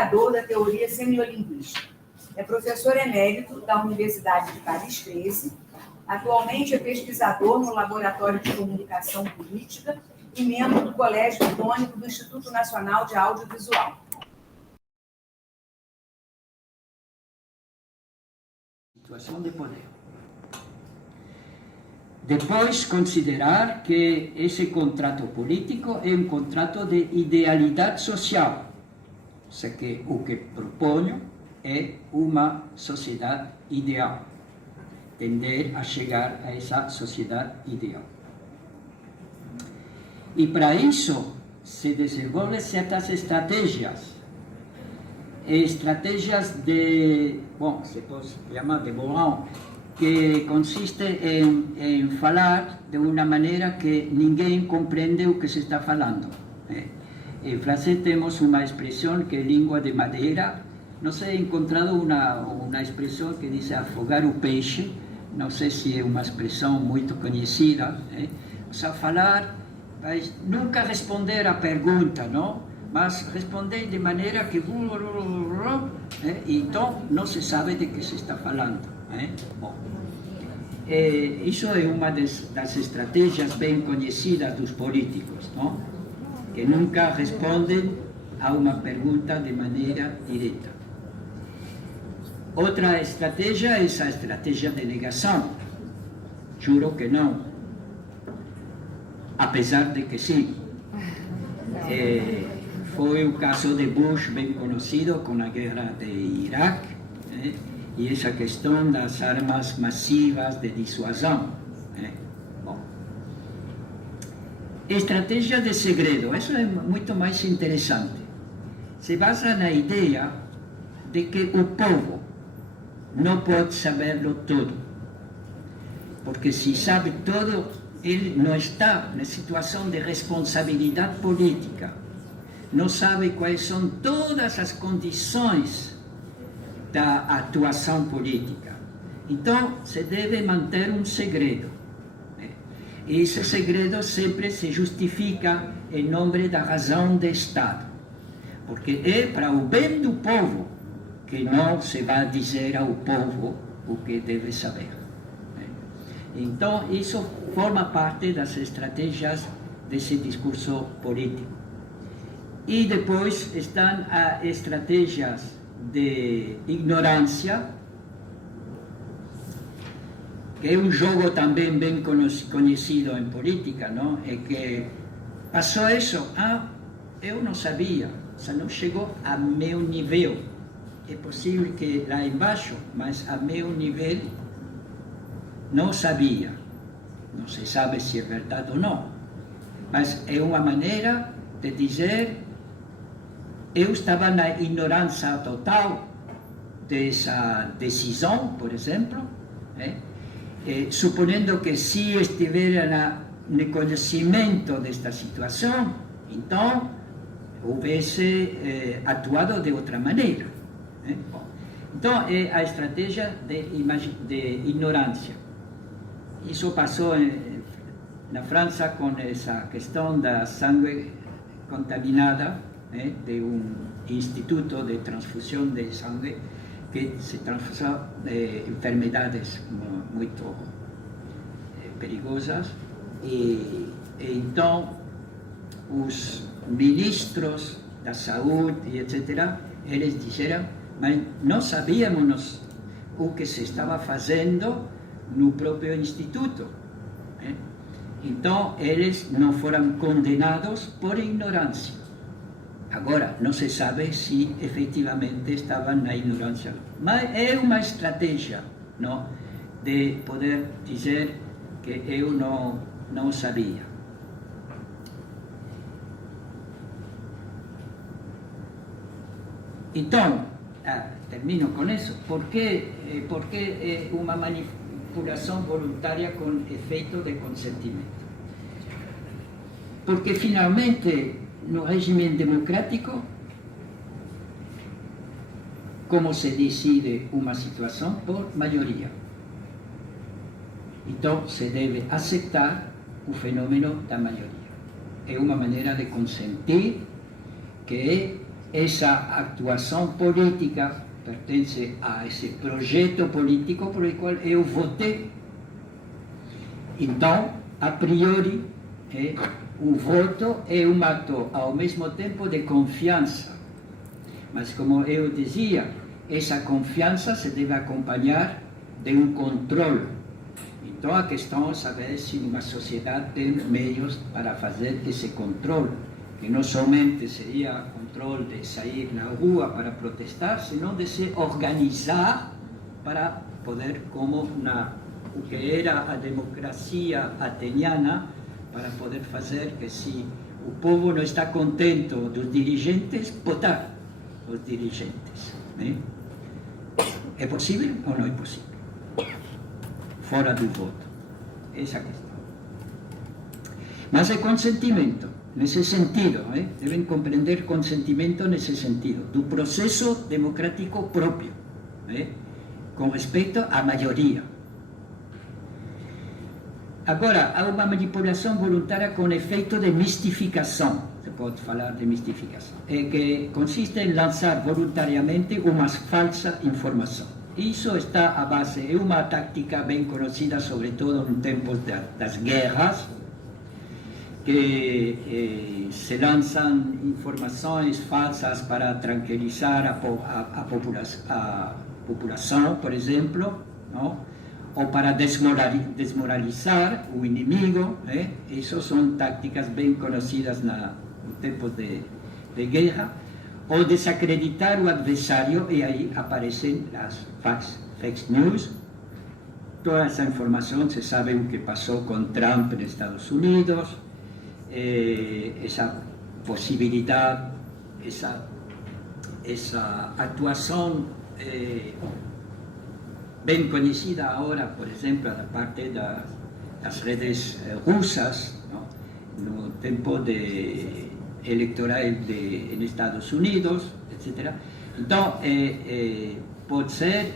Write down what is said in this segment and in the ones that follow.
Da teoria semiolinguística. É professor emérito da Universidade de Paris 13, atualmente é pesquisador no Laboratório de Comunicação Política e membro do Colégio Britânico do Instituto Nacional de Audiovisual. Situação de poder. Depois, considerar que esse contrato político é um contrato de idealidade social. Ou seja, que o que proponho é uma sociedade ideal. Tender a chegar a essa sociedade ideal. E para isso se desenvolvem certas estratégias. Estratégias de, bom, se pode chamar de Bourdieu, que consiste em falar de uma maneira que ninguém compreende o que se está falando. Em francês temos uma expressão que é língua de madeira. Não sei, he encontrado uma expressão que diz afogar o peixe. Não sei se é uma expressão muito conhecida. Ou seja, falar, mas nunca responder à pergunta, não? Mas responder de maneira que... então não se sabe de que se está falando. Bom, isso é uma das estratégias bem conhecidas dos políticos, não? Que nunca respondem a uma pergunta de maneira direta. Outra estratégia é essa estratégia de negação. Juro que não. Apesar de que sim. Foi o caso de Bush, bem conhecido, com a guerra de Iraque, e essa questão das armas massivas de dissuasão. Bom. Estratégia de segredo, isso é muito mais interessante. Se basa na ideia de que o povo não pode saberlo tudo, porque se sabe tudo, ele não está na situação de responsabilidade política, não sabe quais são todas as condições da atuação política. Então, se deve manter um segredo. E esse segredo sempre se justifica em nome da razão de Estado, porque é para o bem do povo que não se vai dizer ao povo o que deve saber. Então, isso forma parte das estratégias desse discurso político. E depois estão as estratégias de ignorância, que é um jogo também bem conhecido em política, não? É que passou isso, eu não sabia, só não chegou a meu nível. É possível que lá embaixo, mas a meu nível não sabia. Não se sabe se é verdade ou não. Mas é uma maneira de dizer: eu estava na ignorância total dessa decisão, por exemplo, suponendo que se estiver no conhecimento desta situação, então houvesse atuado de outra maneira. Então, é a estratégia de ignorância. Isso passou na França com essa questão da sangue contaminada, de um instituto de transfusão de sangue que se transfusão de enfermidades muito perigosas. E então, os ministros da saúde, etc., eles disseram: mas não sabíamos o que se estava fazendo no próprio instituto. Então, eles não foram condenados por ignorância. Agora, não se sabe se efetivamente estavam na ignorância. Mas é uma estratégia, não, de poder dizer que eu não sabia. Então, termino com isso. Por que é uma manipulação voluntária com efeito de consentimento? Porque, finalmente, no regime democrático, como se decide uma situação? Por maioria. Então, se deve aceitar o fenômeno da maioria. É uma maneira de consentir que essa atuação política pertence a esse projeto político por o qual eu votei. Então, a priori, o voto é um ato ao mesmo tempo de confiança. Mas, como eu dizia, essa confiança se deve acompanhar de um controle. Então, a questão é saber se uma sociedade tem meios para fazer esse controle, que não somente seria controle de sair na rua para protestar, senão de se organizar para poder, como o que era a democracia ateniana, para poder fazer que, se o povo não está contente dos dirigentes, votar os dirigentes. Né? É possível ou não é possível? Fora do voto. Essa é a questão. Mas é consentimento, nesse sentido, devem compreender consentimento nesse sentido, do processo democrático próprio, com respeito à maioria. Agora, há uma manipulação voluntária com efeito de mistificação, se pode falar de mistificação, que consiste em lançar voluntariamente uma falsa informação. Isso está à base, é uma tática bem conhecida, sobretudo em tempos das guerras, que se lançam informações falsas para tranquilizar a população, por exemplo, não? Ou para desmoralizar o inimigo. Essas são táticas bem conhecidas no tempo de guerra. Ou desacreditar o adversário, e aí aparecem as fake news. Toda essa informação, se sabe o que passou com Trump nos Estados Unidos, essa possibilidade, essa atuação bem conhecida agora, por exemplo, da parte das redes russas, no tempo eleitoral nos Estados Unidos, etc. Então, pode ser,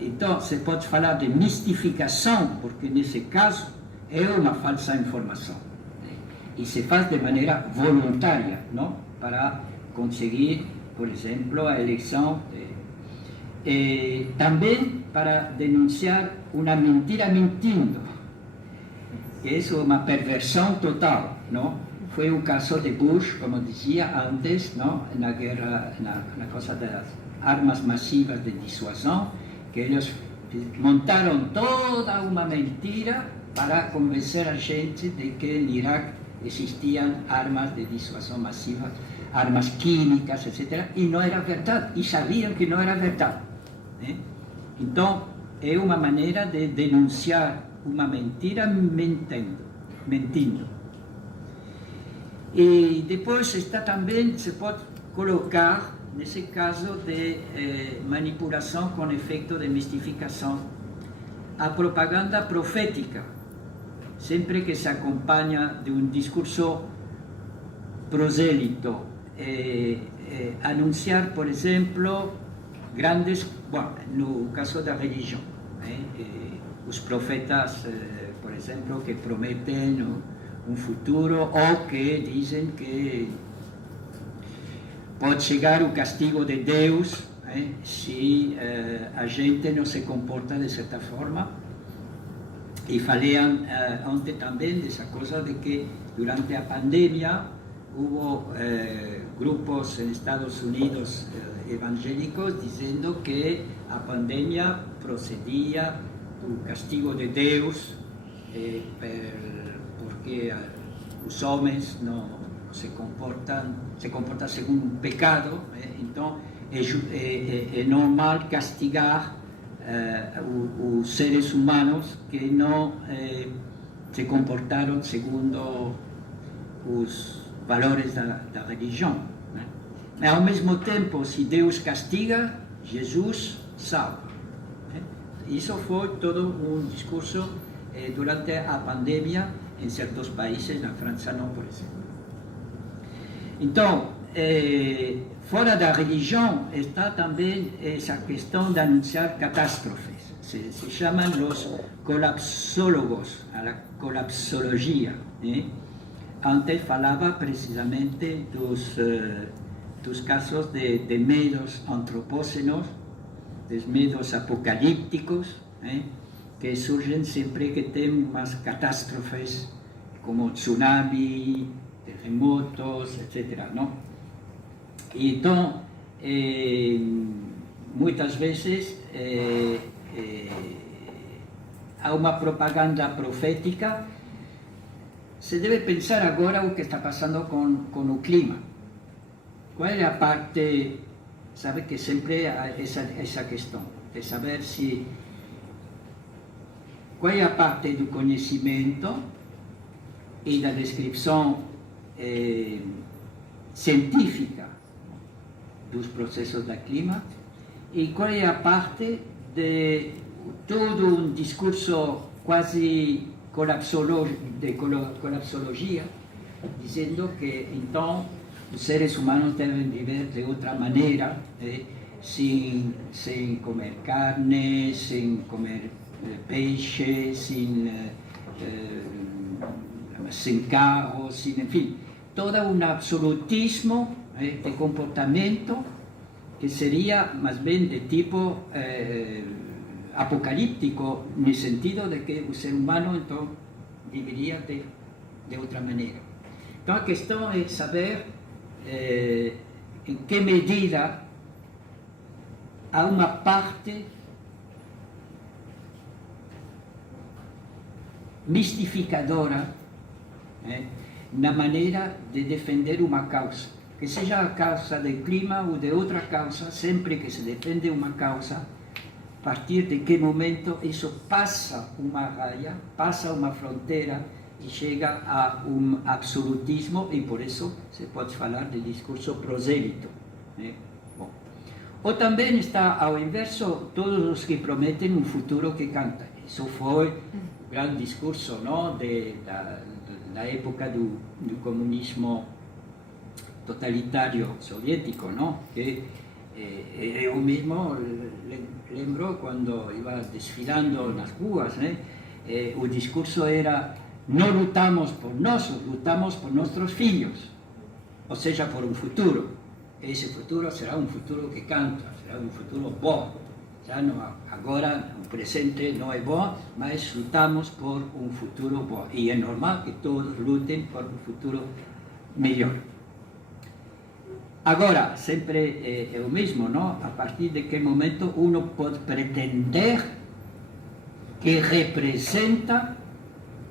então se pode falar de mistificação, porque nesse caso é uma falsa informação. E se faz de maneira voluntária, não? Para conseguir, por exemplo, a eleição. Também para denunciar uma mentira mentindo, que é uma perversão total, não? Foi o caso de Bush, como dizia antes, não? Na guerra, na coisa das armas massivas de dissuasão, que eles montaram toda uma mentira para convencer a gente de que no Iraque existiam armas de dissuasão massiva, armas químicas, etc. E não era verdade, e sabiam que não era verdade. Então, é uma maneira de denunciar uma mentira mentindo. E depois está também, se pode colocar, nesse caso de manipulação com efeito de mistificação, a propaganda profética, sempre que se acompanha de um discurso prosélito, anunciar, por exemplo, grandes, no caso da religião, os profetas, por exemplo, que prometem um futuro ou que dizem que pode chegar o castigo de Deus se a gente não se comporta de certa forma. E falei ontem também dessa coisa de que durante a pandemia houve grupos nos Estados Unidos evangélicos dizendo que a pandemia procedia do castigo de Deus porque os homens não se comportam segundo um pecado, então é normal castigar os seres humanos que não se comportaram segundo os valores da religião. Mas, ao mesmo tempo, se Deus castiga, Jesus salva. Isso foi todo um discurso durante a pandemia em certos países, na França não, por exemplo. Então, fora da religião está também essa questão de anunciar catástrofes. Se chamam os colapsólogos, a colapsologia. Antes falava precisamente dos casos de medos antropócenos, de medos apocalípticos, que surgen siempre que tem umas catástrofes como tsunami, terremotos, etc. ¿no? E então, muitas vezes há uma propaganda profética. Se deve pensar agora o que está passando com o clima. Qual é a parte, sabe que sempre há essa questão, de saber se qual é a parte do conhecimento e da descrição científica dos processos do clima e qual é a parte de todo um discurso quase de colapsologia, dizendo que então os seres humanos devem viver de outra maneira, sem comer carne, sem comer peixe, sem carros, enfim, todo um absolutismo de comportamento que seria mais bem de tipo apocalíptico, no sentido de que o ser humano então viveria de outra maneira. Então a questão é saber em que medida há uma parte mistificadora na maneira de defender uma causa, que seja a causa do clima ou de outra causa. Sempre que se defende uma causa, a partir de que momento isso passa uma raia, passa uma fronteira e chega a um absolutismo, e por isso se pode falar de discurso prosélito. Bom. Ou também está ao inverso, todos os que prometem um futuro que cantam. Isso foi o grande discurso, não, da época do comunismo totalitário soviético, não? Que eu mesmo lembro quando ia desfilando nas ruas, o discurso era: não lutamos por nós, lutamos por nossos filhos, ou seja, por um futuro. Esse futuro será um futuro que canta, será um futuro bom. Já não, agora o presente não é bom, mas lutamos por um futuro bom. E é normal que todos lutem por um futuro melhor. Agora, sempre é o mesmo, não? A partir de que momento uno pode pretender que representa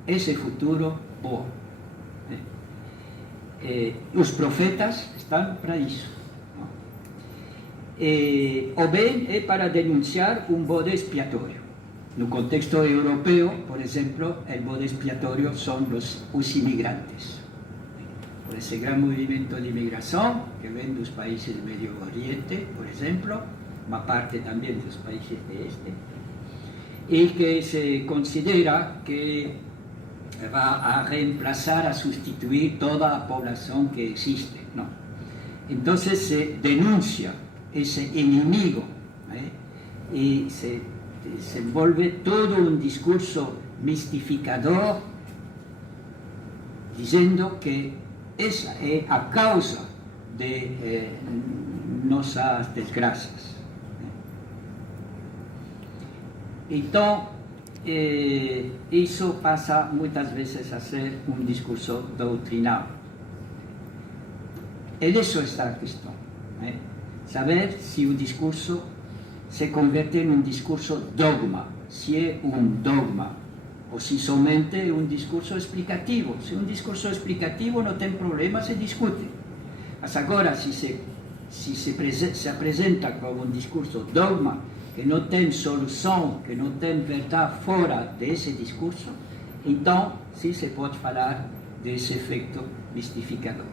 esse futuro bom? Os profetas estão para isso. Ou bem é para denunciar um bode expiatório. No contexto europeu, por exemplo, o bode expiatório são os imigrantes. Por esse grande movimento de imigração que vem dos países do Médio Oriente, por exemplo, uma parte também dos países de este, e que se considera que vai a reemplazar, a substituir toda a população que existe, não? Então se denuncia esse inimigo, e se desenvolve todo um discurso mistificador, dizendo que essa é a causa de nossas desgraças. Então, isso passa muitas vezes a ser um discurso doutrinal. E isso está a questão. Saber se o discurso se converte em um discurso dogma, se é um dogma, ou se somente é um discurso explicativo. Se é um discurso explicativo, não tem problema, se discute. Mas agora, se se apresenta como um discurso dogma, que não tem solução, que não tem verdade fora desse discurso, então sim se pode falar desse efeito mistificador.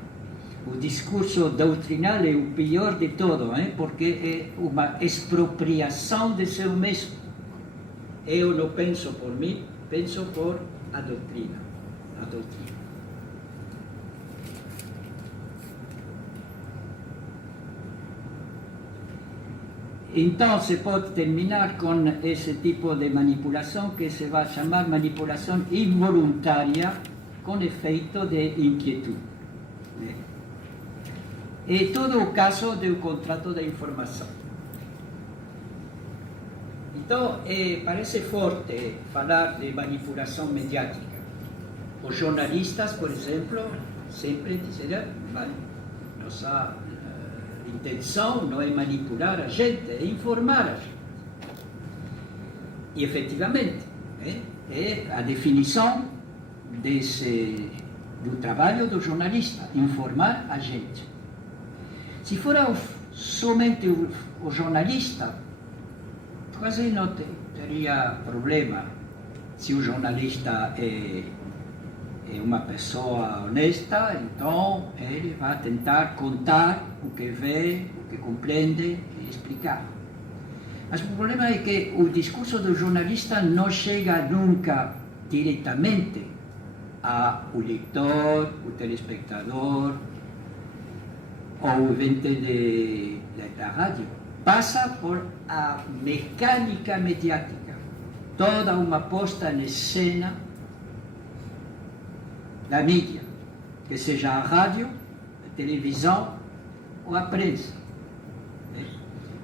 O discurso doutrinal é o pior de todo, porque é uma expropriação de si mesmo. Eu não penso por mim, penso por a doutrina. Então se pode terminar com esse tipo de manipulação que se vai chamar manipulação involuntária com efeito de inquietude. é todo o caso do contrato de informação. Então, parece forte falar de manipulação mediática. Os jornalistas, por exemplo, sempre disseram, nossa intenção não é manipular a gente, é informar a gente. E, efetivamente, é a definição do trabalho do jornalista, informar a gente. Se for somente o jornalista, quase não teria problema. Se o jornalista é uma pessoa honesta, então ele vai tentar contar o que vê, o que compreende e explicar. Mas o problema é que o discurso do jornalista não chega nunca diretamente ao leitor, o telespectador ou o ouvinte da rádio. Passa por a mecânica mediática, toda uma posta em cena da mídia, que seja a rádio, a televisão ou a prensa.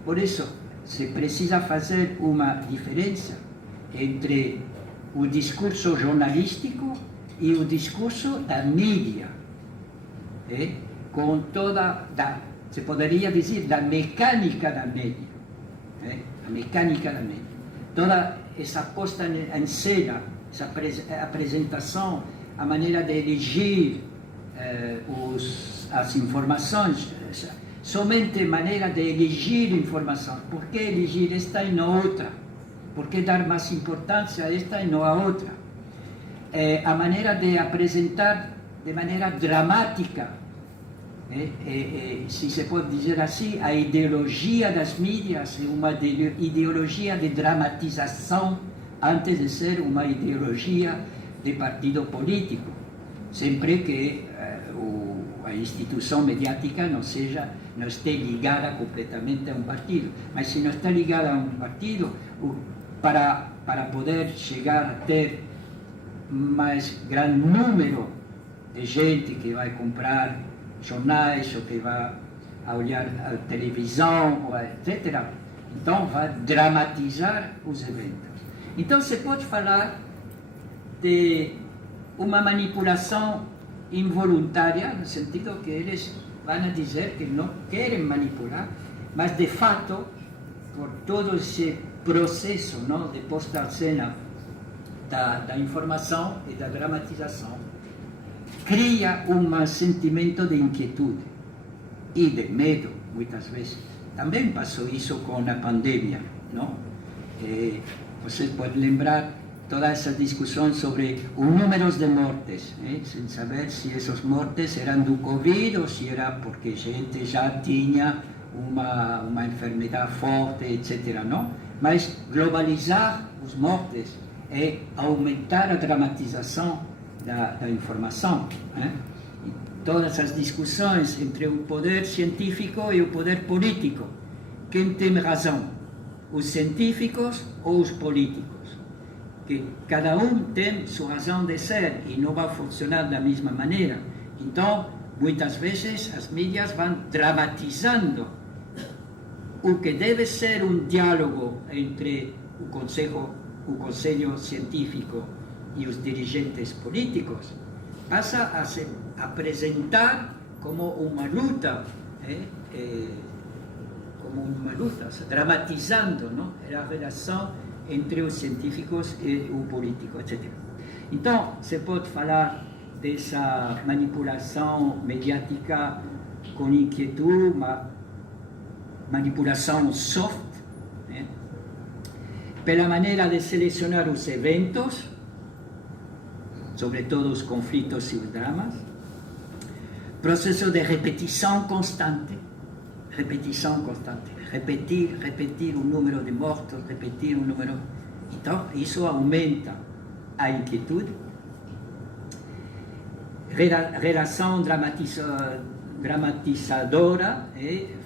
Por isso, se precisa fazer uma diferença entre o discurso jornalístico e o discurso da mídia, com toda, se poderia dizer, da mecânica da mídia, a mecânica da mídia. Toda essa posta em cena, essa apresentação, a maneira de elegir as informações, somente maneira de elegir informação. Por que elegir esta e não outra? Por que dar mais importância a esta e não a outra? A maneira de apresentar de maneira dramática, se se pode dizer assim, a ideologia das mídias é uma ideologia de dramatização antes de ser uma ideologia de partido político, sempre que a instituição mediática não esteja ligada completamente a um partido. Mas se não está ligada a um partido, para poder chegar a ter mais grande número de gente que vai comprar jornais ou que vai olhar a televisão, etc., então vai dramatizar os eventos. Então se pode falar de uma manipulação involuntária, no sentido que eles vão dizer que não querem manipular, mas de fato, por todo esse processo, não, de posta à cena da informação e da dramatização, cria um sentimento de inquietude e de medo, muitas vezes. Também passou isso com a pandemia, não? Vocês podem lembrar toda essa discussão sobre os números de mortes, sem saber se essas mortes eram do Covid ou se era porque a gente já tinha uma enfermidade forte, etc., não? Mas globalizar os mortes é aumentar a dramatização da informação. E todas as discussões entre o poder científico e o poder político. Quem tem razão? Os científicos ou os políticos? Que cada um tem sua razão de ser e não vai funcionar da mesma maneira. Então, muitas vezes, as mídias vão dramatizando o que deve ser um diálogo entre o conselho científico e os dirigentes políticos, passa a se apresentar como uma luta, dramatizando, não? A relação entre os científicos e o político, etc. Então, se pode falar dessa manipulação mediática com inquietude, uma manipulação soft, pela maneira de selecionar os eventos, sobretudo os conflitos e os dramas, processo de repetição constante, repetir o número de mortos, repetir o número. Então, isso aumenta a inquietude, relação dramatizadora,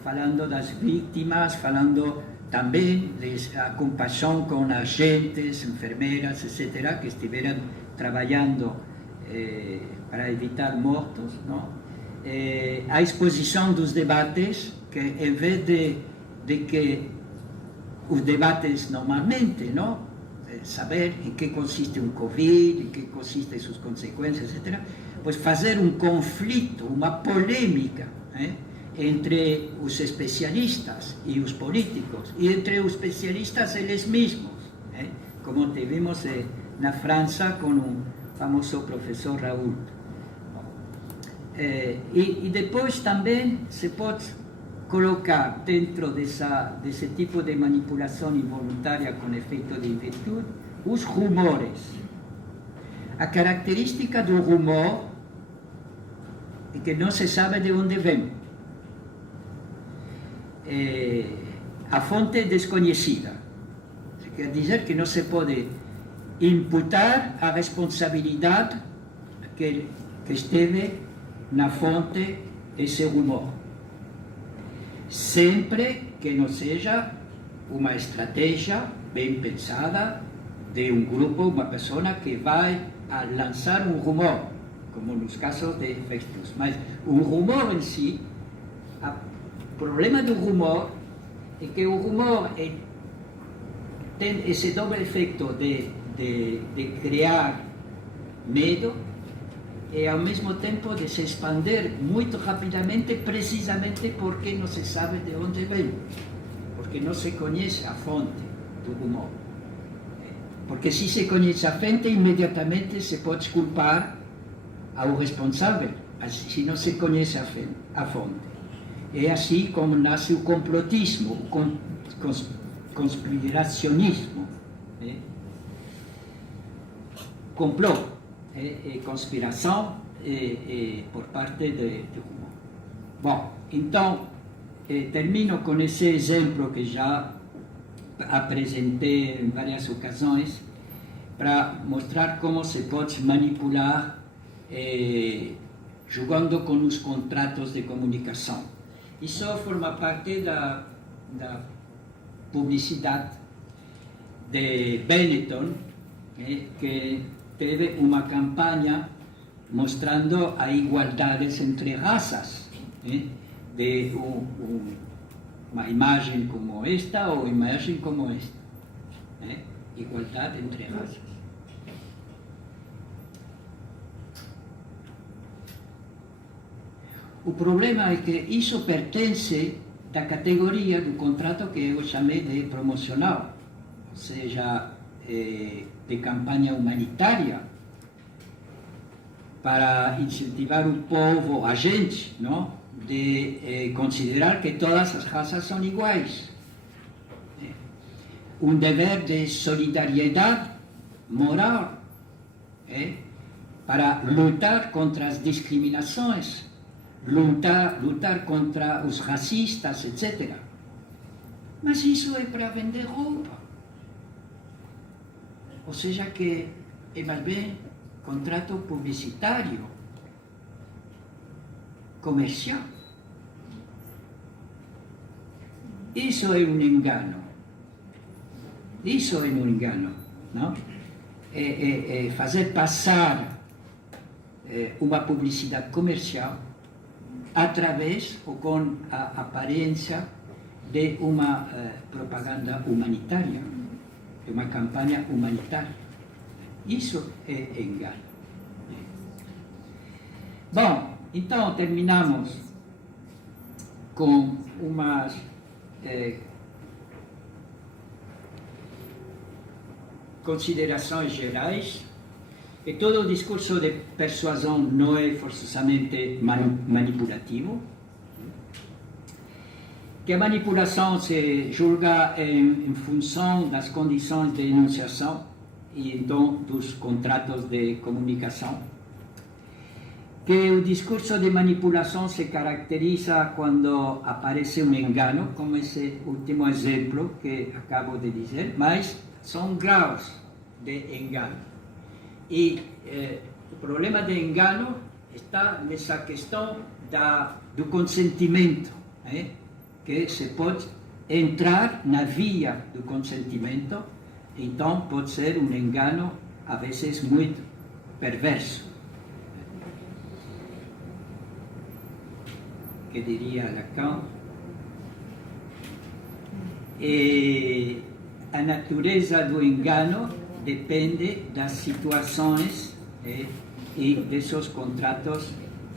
falando das vítimas, falando também da compaixão com agentes, enfermeiras, etc., que estiveram trabalhando para evitar mortos, não? a exposição dos debates, que em vez de que os debates normalmente, não? Saber em que consiste um Covid, em que consistem suas consequências, etc., pois fazer um conflito, uma polêmica entre os especialistas e os políticos, e entre os especialistas eles mesmos, como tivemos na França com o famoso professor Raoult. E depois também se pode colocar dentro desse tipo de manipulação involuntária com efeito de virtude os rumores. A característica do rumor é que não se sabe de onde vem. A fonte é desconhecida. Isso quer dizer que não se pode imputar a responsabilidade que esteve na fonte esse rumor. Sempre que não seja uma estratégia bem pensada de um grupo, uma pessoa que vai a lançar um rumor, como nos casos de festos. Mas o rumor em si, o problema do rumor é que o rumor tem esse doble efeito de criar medo e ao mesmo tempo de se expandir muito rapidamente, precisamente porque não se sabe de onde vem, porque não se conhece a fonte do rumor. Porque se se conhece a fonte, imediatamente se pode culpar ao responsável, se não se conhece a fonte. É assim como nasce o complotismo, o conspiracionismo. Complô. Conspiração por parte do rumor. Bom, então, termino com esse exemplo que já apresentei em várias ocasiões para mostrar como se pode manipular jogando com os contratos de comunicação. Isso forma parte da publicidade de Benetton, que teve uma campanha mostrando a igualdades entre raças, de uma imagem como esta ou imagem como esta, igualdade entre raças. O problema é que isso pertence da categoria do contrato que eu chamei de promocional, ou seja, de campanha humanitária, para incentivar o povo, a gente, não? De considerar que todas as raças são iguais. Um dever de solidariedade moral, para lutar contra as discriminações, lutar contra os racistas, etc. Mas isso é para vender roupa. Ou seja, que é mais bem contrato publicitário, comercial. Isso é um engano. Isso é um engano, não? É fazer passar uma publicidade comercial através ou com a aparência de uma propaganda humanitária, de uma campanha humanitária. Isso é engano. Bom, então terminamos com umas considerações gerais. Que todo o discurso de persuasão não é forçosamente manipulativo. Que a manipulação se julga em função das condições de enunciação e então dos contratos de comunicação. Que o discurso de manipulação se caracteriza quando aparece um engano, como esse último exemplo que acabo de dizer, mas são graus de engano. E o problema de engano está nessa questão do consentimento, que se pode entrar na via do consentimento, então pode ser um engano, a vezes, muito perverso. que diria Lacan. E a natureza do engano depende das situações e desses contratos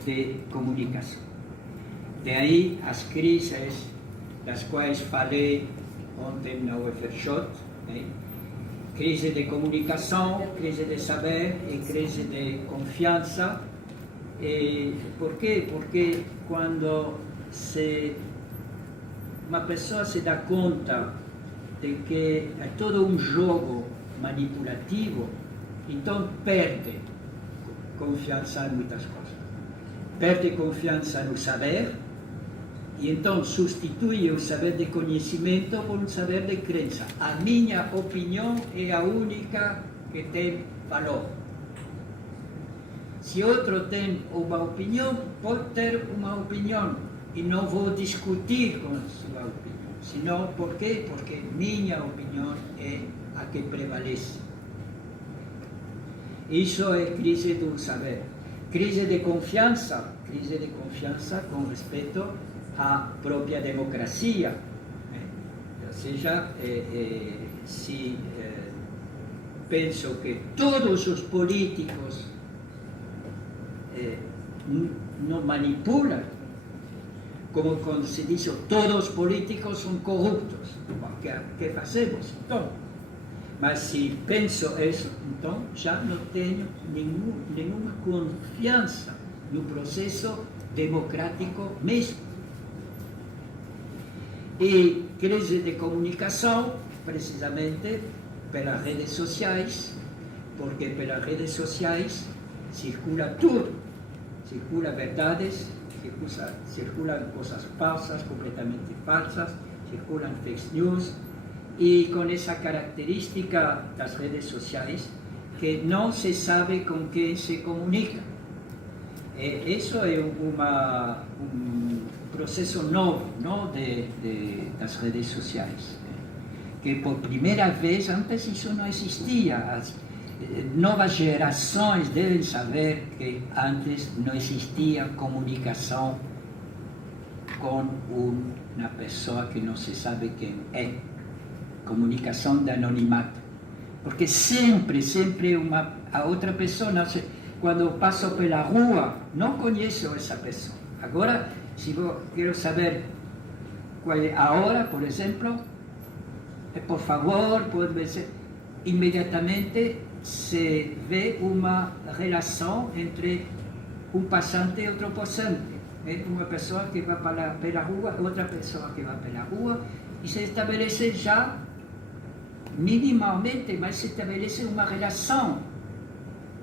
de comunicação. De aí as crises das quais falei ontem na UFRJ, crise de comunicação, crise de saber e crise de confiança. E por quê? Porque quando uma pessoa se dá conta de que é todo um jogo manipulativo, então perde confiança em muitas coisas. Perde confiança no saber e então substitui o saber de conhecimento por um saber de crença. A minha opinião é a única que tem valor. Se outro tem uma opinião, pode ter uma opinião e não vou discutir com sua opinião. Senão, por quê? Porque minha opinião é a que prevalece. Isso é crise do saber. Crise de confiança com respeito à própria democracia. Ou seja, se penso que todos os políticos não manipulam, como quando se diz todos os políticos são corruptos. Bom, que fazemos então? Mas se penso isso, então já não tenho nenhuma confiança no processo democrático mesmo. E crise de comunicação, precisamente pelas redes sociais, porque pelas redes sociais circula tudo, circula verdades, circulam coisas falsas, completamente falsas, circulam fake news, e com essa característica das redes sociais que não se sabe com quem se comunica. Isso é um processo novo, não, das redes sociais, que por primeira vez, antes isso não existia. As novas gerações devem saber que antes não existia comunicação com uma pessoa que não se sabe quem é. Comunicação de anonimato. Porque sempre a outra pessoa, não sei, quando eu passo pela rua, não conheço essa pessoa. Agora, se eu quero saber qual é a hora, por exemplo, por favor, pode ser, imediatamente se vê uma relação entre um passante e outro passante. Uma pessoa que vai pela rua, outra pessoa que vai pela rua, e se estabelece já, minimamente, mas se estabelece uma relação.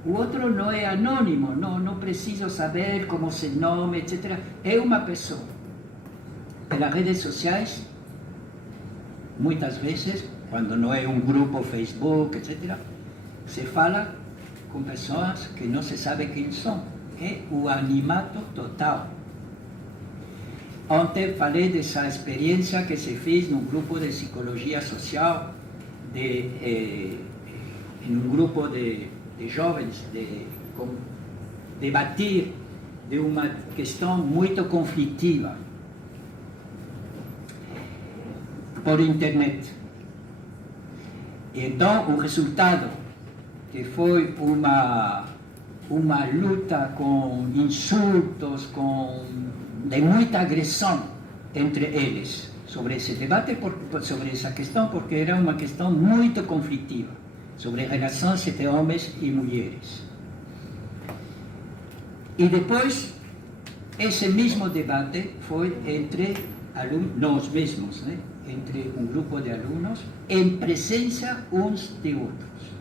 O outro não é anônimo, não preciso saber como se nome, etc. É uma pessoa. Pelas redes sociais, muitas vezes, quando não é um grupo Facebook, etc., se fala com pessoas que não se sabe quem são. É o anonimato total. Ontem falei dessa experiência que se fez num grupo de psicologia social, em um grupo de jovens, de debater de uma questão muito conflitiva por internet. Então, o resultado, que foi uma luta com insultos, de muita agressão entre eles, sobre esse debate, sobre essa questão, porque era uma questão muito conflitiva, sobre relações entre homens e mulheres. E depois, esse mesmo debate foi entre nós mesmos, né? Entre um grupo de alunos, em presença uns de outros.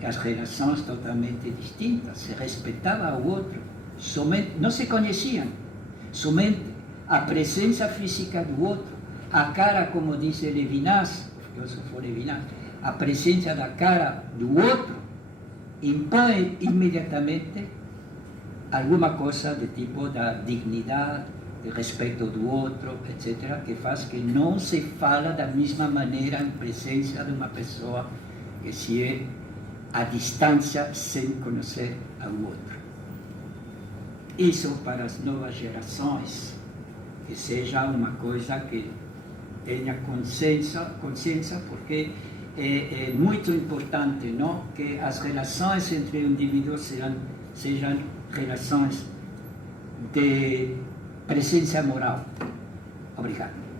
E as relações totalmente distintas, se respeitava o outro, somente, não se conheciam, somente a presença física do outro, a cara, como diz Levinas, o filósofo Levinas, a presença da cara do outro impõe imediatamente alguma coisa de tipo da dignidade, de respeito do outro, etc., que faz que não se fala da mesma maneira em presença de uma pessoa que se é à distância sem conhecer ao outro. isso para as novas gerações, que seja uma coisa que tenha consciência, porque é muito importante, não, que as relações entre indivíduos sejam relações de presença moral. Obrigado.